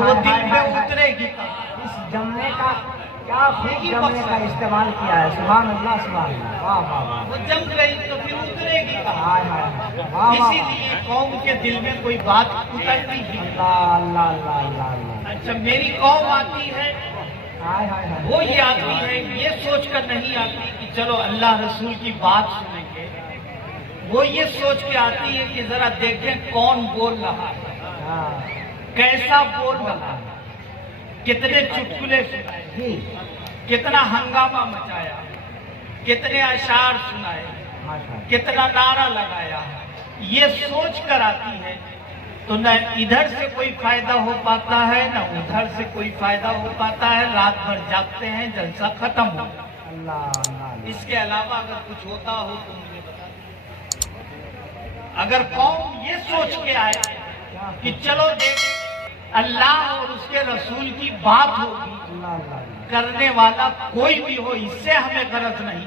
وہ دل میں اترے گی۔ اس جمنے کا کیا خوب جمنے کا استعمال کیا ہے، سبحان اللہ سبحان اللہ، واہ واہ واہ، وہ جم گئی تو پھر اترے گی کہاں؟ ہائے ہائے، واہ واہ، اسی لیے قوم کے دل میں کوئی بات اترتی ہے۔ اللہ اللہ اللہ اللہ اللہ، اچھا میری قوم آتی ہے، ہائے ہائے ہائے، وہ یہ آتی ہے یہ سوچ کر نہیں آتی کہ چلو اللہ رسول کی بات سنیں گے، وہ یہ سوچ کے آتی ہے کہ ذرا دیکھیں کون بول رہا ہے، ہاں کیسا بول رہا ہے، کتنے چٹکلے سنائے، جی، کتنا ہنگامہ مچایا، کتنے اشعار سنائے، ماشاء اللہ، کتنا نعرہ لگایا، یہ سوچ کر آتی ہے تو نہ ادھر سے کوئی فائدہ ہو پاتا ہے نہ ادھر سے کوئی فائدہ ہو پاتا ہے، رات بھر جاگتے ہیں جلسہ ختم ہو جاتا ہے۔ اللہ اللہ اللہ، اس کے علاوہ اگر کچھ ہوتا ہو تو مجھے بتا دیں۔ اگر قوم یہ سوچ کے آئے کہ چلو دیکھ اللہ اور اس کے رسول کی بات ہوگی، اللہ اللہ اللہ، کرنے والا کوئی بھی ہو اس سے ہمیں غرض نہیں،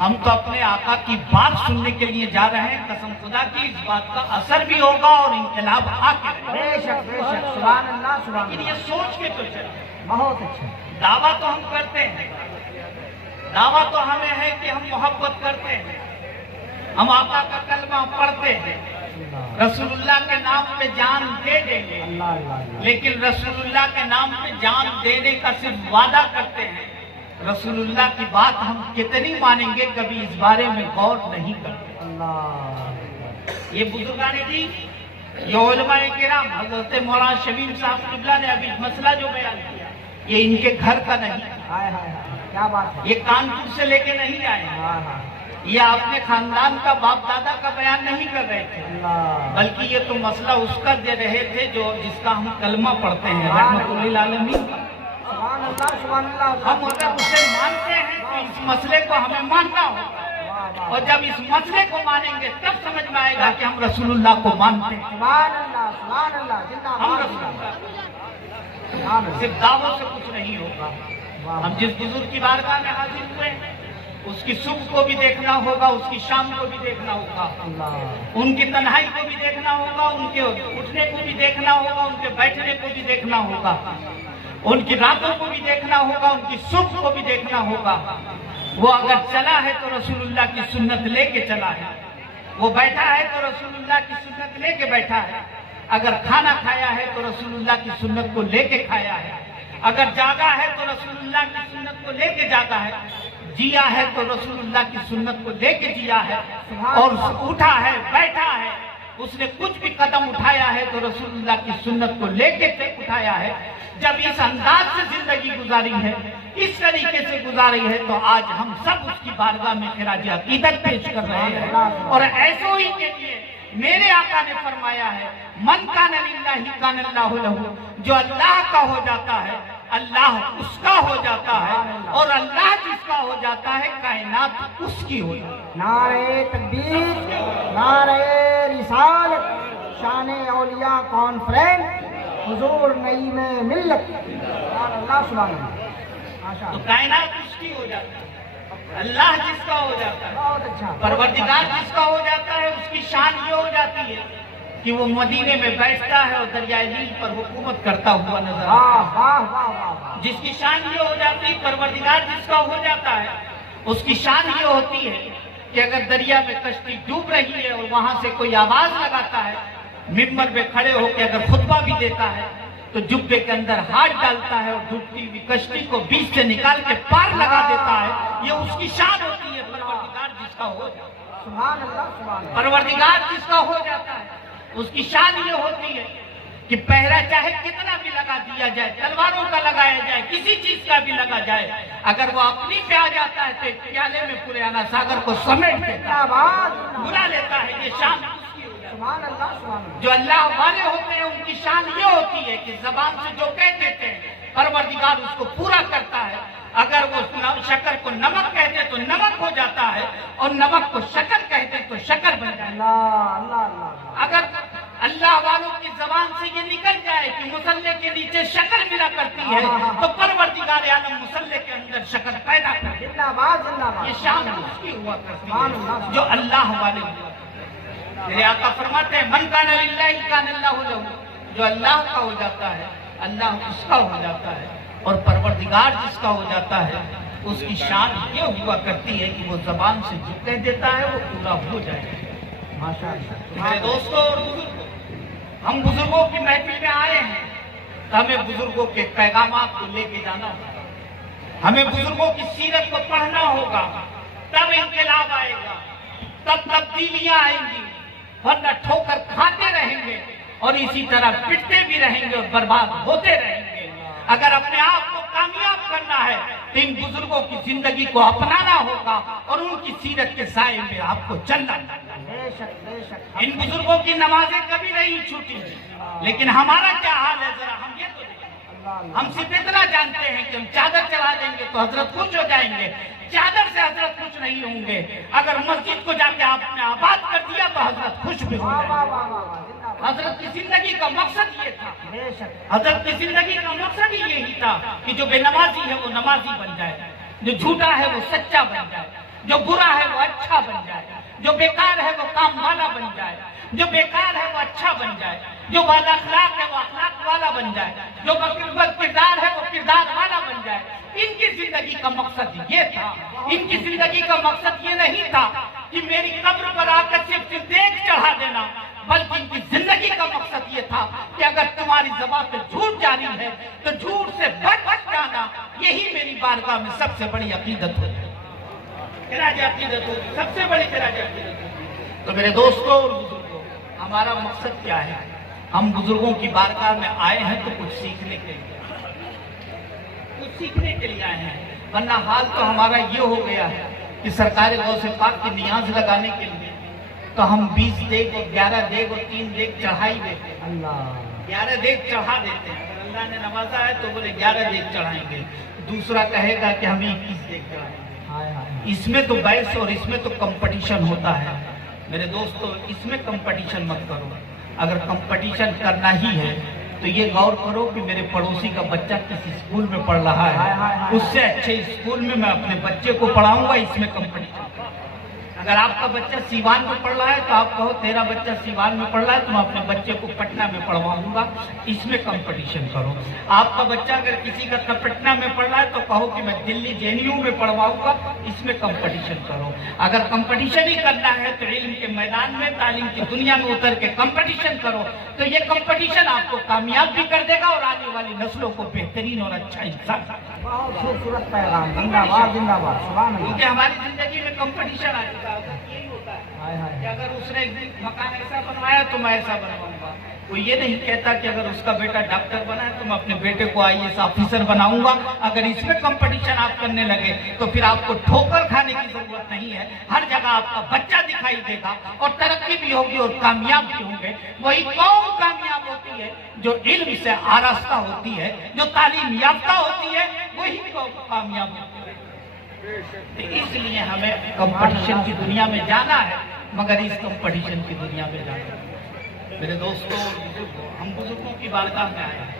ہم تو اپنے آقا کی بات سننے کے لیے جا رہے ہیں، قسم خدا کی اس بات کا اثر بھی ہوگا اور انقلاب آ کے رہے گا۔ بے شک سبحان اللہ سبحان لیکن یہ اللہ، سوچ کے تو چلے، بہت اچھا، دعویٰ تو ہم کرتے ہیں، دعویٰ تو ہمیں ہے کہ ہم محبت کرتے ہیں، ہم آقا کا کلمہ پڑھتے ہیں، اللہ رسول اللہ کے نام پہ جان دے دیں گے، اللہ اللہ اللہ، لیکن رسول اللہ کے نام پہ جان دینے کا صرف وعدہ کرتے ہیں، رسول اللہ کی بات ہم کتنی مانیں گے کبھی اس بارے میں غور نہیں کرتے۔ اللہ، یہ بزرگان جی، یہ علماء کرام، حضرت مولانا شبیر صاحب قبلہ نے ابھی مسئلہ جو بیان کیا یہ ان کے گھر کا نہیں، ہائے ہائے ہائے، کیا بات ہے، یہ کانپور سے لے کے نہیں آئے، ہاں ہاں، یہ اپنے خاندان کا باپ دادا کا بیان نہیں کر رہے تھے، اللہ، بلکہ یہ تو مسئلہ اس کا دے رہے تھے جو جس کا ہم کلمہ پڑھتے ہیں، رحمت للعالمین۔ سبحان اللہ سبحان اللہ، ہم اگر اسے مانتے ہیں تو اس مسئلے کو ہمیں ماننا ہوگا، واہ واہ، اور جب اس مسئلے کو مانیں گے تب سمجھ میں آئے گا کہ ہم رسول اللہ کو مانتے ہیں، سبحان اللہ زندہ ہم باد، رسول اللہ سبحان اللہ، صرف دعووں سے کچھ نہیں ہوگا۔ واہ، ہم جس بزرگ کی بارگاہ میں حاضر ہوئے ہیں اس کی صبح کو بھی دیکھنا ہوگا، اس کی شام کو بھی دیکھنا ہوگا، اللہ، ان کی تنہائی کو بھی دیکھنا ہوگا، ان کے اٹھنے کو بھی دیکھنا ہوگا، ان کے بیٹھنے کو بھی دیکھنا ہوگا، ان کی راتوں کو بھی دیکھنا ہوگا، ان کی صبح کو بھی دیکھنا ہوگا۔ وہ اگر چلا ہے تو رسول اللہ کی سنت لے کے چلا ہے، وہ بیٹھا ہے تو رسول اللہ کی سنت لے کے بیٹھا ہے، اگر کھانا کھایا ہے تو رسول اللہ کی سنت کو لے کے کھایا ہے، اگر جاگا ہے تو رسول اللہ کی سنت کو لے کے جاگا ہے، جیا ہے تو رسول اللہ کی سنت کو لے کے جیا ہے، اور اٹھا ہے بیٹھا ہے، اس نے کچھ بھی قدم اٹھایا ہے تو رسول اللہ کی سنت کو لے کے اٹھایا ہے۔ جب اس انداز سے زندگی گزاری ہے، اس طریقے سے گزاری ہے، تو آج ہم سب اس کی بارگاہ میں خراج عقیدت پیش کر رہے ہیں، اور ایسو ہی کے لیے میرے آقا نے فرمایا ہے من کان للہ کان اللہ لہ، جو اللہ کا ہو جاتا ہے اللہ اس کا ہو جاتا ہے، اور اللہ جس کا ہو جاتا ہے کائنات اس کی ہو جاتی ہے۔ نعرہ تکبیر، نعرہ رسالت، شان اولیاء کانفرنس، حضور نعیم ملت، سبحان اللہ سبحان اللہ، ماشاء تو اللہ، کائنات اس کی ہو جاتی ہے، اللہ جس کا ہو جاتا ہے، بہت اچھا، پروردگار جس کا ہو جاتا ہے، اس کی شان یہ ہو جاتی ہے کہ وہ مدینے میں بیٹھتا ہے اور دریائے نیل پر حکومت کرتا ہوا نظر آتا ہے۔ واہ واہ واہ واہ واہ، جس کی شان یہ ہو جاتی ہے، پروردگار جس کا ہو جاتا ہے، اس کی شان یہ ہوتی ہے کہ اگر دریا میں کشتی ڈوب رہی ہے اور وہاں سے کوئی آواز لگاتا ہے، ممبر پہ کھڑے ہو کے اگر خطبہ بھی دیتا ہے تو جبے کے اندر ہاتھ ڈالتا ہے اور ڈوبتی ہوئی کشتی کو بیچ سے نکال کے پار لگا دیتا ہے، یہ اس کی شان ہوتی ہے۔ پروردگار جس کا ہو جاتا ہے، سبحان اللہ سبحان اللہ، پروردگار جس کا ہو جاتا ہے، اس کی شان یہ ہوتی ہے کہ پہرا چاہے کتنا بھی لگا دیا جائے، تلواروں کا لگایا جائے، کسی چیز کا بھی لگا جائے، اگر وہ اپنی پہ آ جاتا ہے تو ایک پیالے میں پورے آنا ساگر کو سمیٹ دیتا ہے، بلا لیتا ہے۔ یہ شان اس کی ہو جاتی ہے۔ سبحان اللہ سبحان اللہ، جو اللہ والے ہوتے ہیں ان کی شان یہ ہوتی ہے کہ زبان سے جو کہہ دیتے ہیں پروردگار اس کو پورا کرتا ہے۔ اگر وہ شکر کو نمک کہتے تو نمک ہو جاتا ہے، اور نمک کو شکر کہتے تو شکر بن جاتا ہے۔ اللہ اللہ اللہ، اگر اللہ والوں کی زبان سے یہ نکل جائے کہ مسلح کے نیچے شکر ملا کرتی ہے تو پروردگار عالم مسلح کے اندر شکر پیدا کرتا ہے۔ زندہ باد زندہ باد، یہ شان اس کی ہوا کرتی ہے جو اللہ والے ہوا کرتی ہے۔ میرے آقا فرماتے ہیں من کان للہ کان اللہ لہ، جو اللہ کا ہو جاتا ہے اللہ اس کا ہو جاتا ہے اور پروردگار جس کا ہو جاتا ہے اس کی شان یہ ہوا کرتی ہے کہ وہ زبان سے جو کہہ دیتا ہے وہ پورا ہو جائے. میرے دوستوں اور بزرگوں، ہم بزرگوں کی محفل میں آئے ہیں تو ہمیں بزرگوں کے پیغامات کو لے کے جانا ہوگا. ہمیں بزرگوں کی سیرت کو پڑھنا ہوگا، تب انقلاب آئے گا، تب تبدیلیاں آئیں گی. ورنہ ٹھوکر کھاتے رہیں گے اور اسی طرح پٹتے بھی رہیں گے اور برباد ہوتے رہیں گے. اگر اپنے آپ کو کامیاب کرنا ہے تو ان بزرگوں کی زندگی کو اپنانا ہوگا اور ان کی سیرت کے سائے میں آپ کو چلنا ہوگا. ان بزرگوں کی نمازیں کبھی نہیں چھوٹی، لیکن ہمارا کیا حال ہے ذرا ہم یہ تو دیکھیں. ہم صرف اتنا جانتے ہیں کہ ہم چادر چلا دیں گے تو حضرت خوش ہو جائیں گے. چادر سے حضرت خوش نہیں ہوں گے. اگر مسجد کو جا کے آپ نے آباد کر دیا تو حضرت خوش بھی ہو جائیں گے. حضرت کی زندگی کا مقصد یہ تھا، حضرت کی زندگی کا مقصد ہی یہی تھا کہ جو بے نمازی ہے وہ نمازی بن جائے، جو جھوٹا ہے وہ سچا بن جائے، جو برا ہے وہ اچھا بن جائے، جو بیکار ہے وہ کام والا بن جائے، جو بیکار ہے وہ اچھا بن جائے، جو بد اخلاق ہے وہ اخلاق والا بن جائے، جو بد کردار ہے وہ کردار والا بن جائے. ان کی زندگی کا مقصد یہ تھا. ان کی زندگی کا مقصد یہ نہیں تھا کہ میری قبر پر آ کر صرف دیکھ چڑھا دینا، بلکہ ان کی زندگی کا مقصد یہ تھا کہ اگر تمہاری زبان پہ جھوٹ جاری ہے تو جھوٹ سے بچ جانا. یہی میری بارگاہ میں سب سے بڑی عقیدت ہوتی ہے، عقیدت ہوتی سب سے بڑی عقیدت ہوتی. تو میرے دوستوں اور بزرگوں، ہمارا مقصد کیا ہے؟ ہم بزرگوں کی بارگاہ میں آئے ہیں تو کچھ سیکھنے کے لیے، کچھ سیکھنے کے لیے آئے ہیں. ورنہ حال تو ہمارا یہ ہو گیا ہے کہ سرکار غوث پاک کی نیاز لگانے کے لیے تو ہم 20 دیگ اور 11 دیگ اور 3 دیگ چڑھائی دیتے ہیں. 11 دیگ چڑھا دیتے ہیں. اگر اللہ نے نوازا ہے تو بولے 11 دیگ چڑھائیں گے. دوسرا کہے گا کہ ہم 21 دیگ چڑھائیں گے. اس میں تو بحث اور اس میں تو کمپٹیشن ہوتا ہے. میرے دوستو، اس میں کمپٹیشن مت کرو. اگر کمپٹیشن کرنا ہی ہے تو یہ غور کرو کہ میرے پڑوسی کا بچہ کس اسکول میں پڑھ رہا ہے، اس سے اچھے اسکول میں میں اپنے بچے کو پڑھاؤں گا. اس میں کمپٹیشن. اگر آپ کا بچہ سیوان میں پڑھ رہا ہے تو آپ کہو تیرا بچہ سیوان میں پڑھ رہا ہے تو میں اپنے بچے کو پٹنہ میں پڑھواؤں گا. اس میں کمپٹیشن کرو. آپ کا بچہ اگر کسی کا پٹنہ میں پڑھ رہا ہے تو کہو کہ میں دلی JNU میں پڑھواؤں گا. اس میں کمپٹیشن کرو. اگر کمپٹیشن ہی کرنا ہے تو علم کے میدان میں، تعلیم کی دنیا میں اتر کے کمپٹیشن کرو. تو یہ کمپٹیشن آپ کو کامیاب بھی کر دے گا اور آنے والی نسلوں کو بہترین اور اچھا انسان. خوبصورت پیغام. زندہ باد، زندہ باد. سبحان اللہ. کیونکہ ہماری زندگی میں کمپٹیشن آ چکا ہے. یہی ہوتا ہے کہ اگر اس نے مکان ایسا بنوایا تو میں ایسا بنواؤں گا. کوئی یہ نہیں کہتا کہ اگر اس کا بیٹا ڈاکٹر بنا ہے تو میں اپنے بیٹے کو IAS آفیسر بناؤں گا. اگر اس میں کمپٹیشن آپ کرنے لگے تو پھر آپ کو ٹھوکر کھانے کی ضرورت نہیں ہے. ہر جگہ آپ کا بچہ دکھائی دے گا اور ترقی بھی ہوگی اور کامیاب بھی ہوں گے. وہی قوم کامیاب ہوتی ہے جو علم سے آراستہ ہوتی ہے، جو تعلیم یافتہ ہوتی ہے. وہی قوم کامیاب ہوتی ہے. اس لیے ہمیں کمپٹیشن کی دنیا میں جانا ہے، مگر اس کمپٹیشن کی دنیا میں جانا ہے. میرے دوستوں، ہم بزرگوں کی بارگاہ میں آئے ہیں.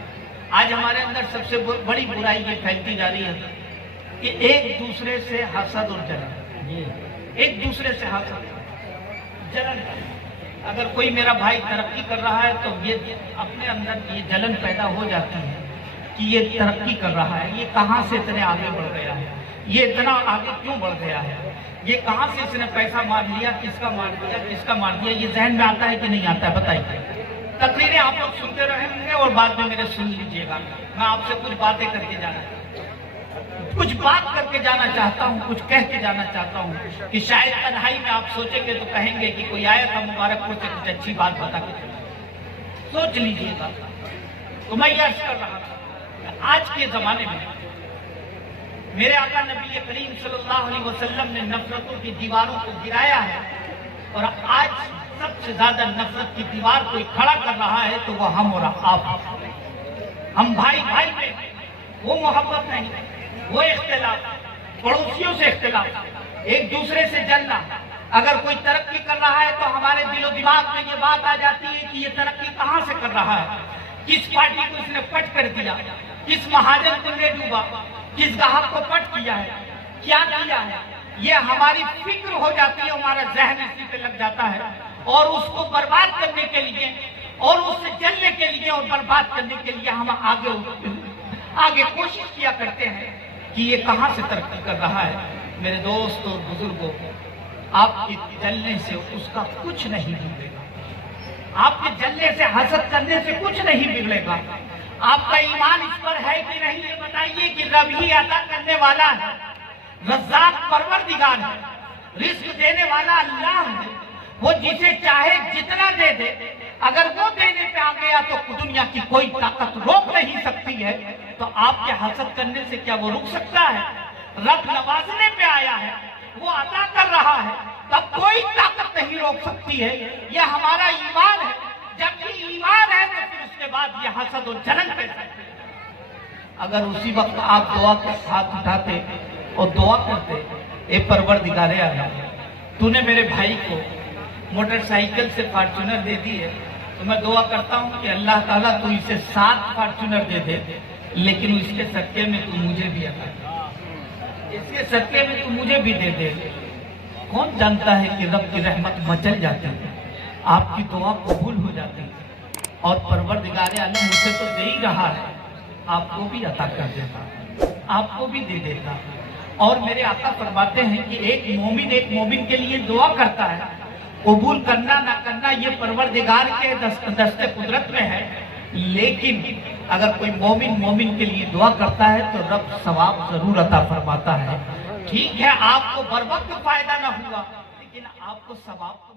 آج ہمارے اندر سب سے بڑی برائی یہ پھیلتی جا رہی ہے کہ ایک دوسرے سے حسد اور جلن. ایک دوسرے سے حسد جلن. اگر کوئی میرا بھائی ترقی کر رہا ہے تو یہ اپنے اندر یہ جلن پیدا ہو جاتی ہے کہ یہ ترقی کر رہا ہے، یہ کہاں سے اتنے آگے بڑھ گیا ہے، یہ اتنا آگے کیوں بڑھ گیا ہے، یہ کہاں سے اس نے پیسہ مار لیا، کس کا مار دیا، کس کا مار دیا. یہ ذہن میں آتا ہے کہ نہیں آتا ہے؟ بتائیے. تقریریں آپ لوگ سنتے رہیں گے اور بعد میں میرے سن لیجیے گا. میں آپ سے کچھ باتیں کر کے جانا چاہتا ہوں، کچھ بات کر کے جانا چاہتا ہوں، کچھ کہہ کے جانا چاہتا ہوں کہ شاید تنہائی میں آپ سوچیں گے تو کہیں گے کہ کوئی آیا تھا مبارک پور سے کچھ اچھی بات بتا کے سوچ لیجیے گا. تو میں یہ عرض کر رہا تھا کہ آج کے زمانے میں میرے آقا نبی کریم صلی اللہ علیہ وسلم نے نفرتوں کی دیواروں کو گرایا ہے، اور آج سب سے زیادہ نفرت کی دیوار کوئی کھڑا کر رہا ہے تو وہ ہم اور آپ. ہم بھائی بھائی میں وہ محبت نہیں، وہ اختلاف، پڑوسیوں سے اختلاف، ایک دوسرے سے جلنا. اگر کوئی ترقی کر رہا ہے تو ہمارے دل و دماغ میں یہ بات آ جاتی ہے کہ یہ ترقی کہاں سے کر رہا ہے، کس پارٹی کو اس نے پٹ کر دیا، کس مہاجن کو نے ڈوبا، کس گاہک کو پٹ کیا ہے، کیا کیا ہے. یہ ہماری فکر ہو جاتی ہے، ہمارا ذہن اسی پہ لگ جاتا ہے اور اس کو برباد کرنے کے لیے اور اس سے جلنے کے لیے اور برباد کرنے کے لیے ہم آگے کوشش کیا کرتے ہیں کہ یہ کہاں سے ترقی کر رہا ہے۔ میرے دوست اور بزرگوں، آپ کے جلنے سے اس کا کچھ نہیں بگڑے گا، آپ کے جلنے سے، حسد کرنے سے کچھ نہیں بگڑے گا۔ آپ کا ایمان اس پر ہے کہ نہیں یہ بتائیے کہ رب ہی عطا کرنے والا ہے، رزاق پروردگار ہے، رزق دینے والا اللہ ہے، وہ جسے چاہے جتنا دے دے، اگر وہ دینے پہ آ گیا تو دنیا کی کوئی طاقت روک نہیں سکتی ہے۔ تو آپ کے حسد کرنے سے کیا وہ رک سکتا ہے؟ رب نوازنے پہ آیا ہے، وہ عطا کر رہا ہے، تب کوئی طاقت نہیں روک سکتی ہے۔ یہ ہمارا ایمان ہے، جب یہ ایمان ہے تو پھر اس کے بعد یہ حسد و جلن کیسے؟ اگر اسی وقت آپ دعا کے ہاتھ اٹھاتے اور دعا کرتے، اے پروردگار عالم، تو نے میرے بھائی کو موٹر سائیکل سے فارچونر دے دی ہے، تو میں دعا کرتا ہوں کہ اللہ تعالیٰ تو اسے 7 فارچونر دے دے، لیکن اس کے صدقے میں تو مجھے بھی عطا کر، اس کے صدقے میں تو مجھے بھی دے دے۔ کون جانتا ہے کہ رب کی رحمت مچل جاتی ہے، آپ کی دعا قبول ہو جاتی ہے، اور پروردگار عالم مجھے تو دے ہی رہا ہے، آپ کو بھی عطا کر دیتا، آپ کو بھی دے دیتا۔ اور میرے آقا فرماتے ہیں کہ ایک مومن کے لیے دعا کرتا ہے، قبول کرنا نہ کرنا یہ پروردگار کے دست قدرت میں ہے، لیکن اگر کوئی مومن کے لیے دعا کرتا ہے تو رب ثواب ضرور عطا فرماتا ہے۔ ٹھیک ہے، آپ کو بر وقت فائدہ نہ ہوا، لیکن آپ کو ثواب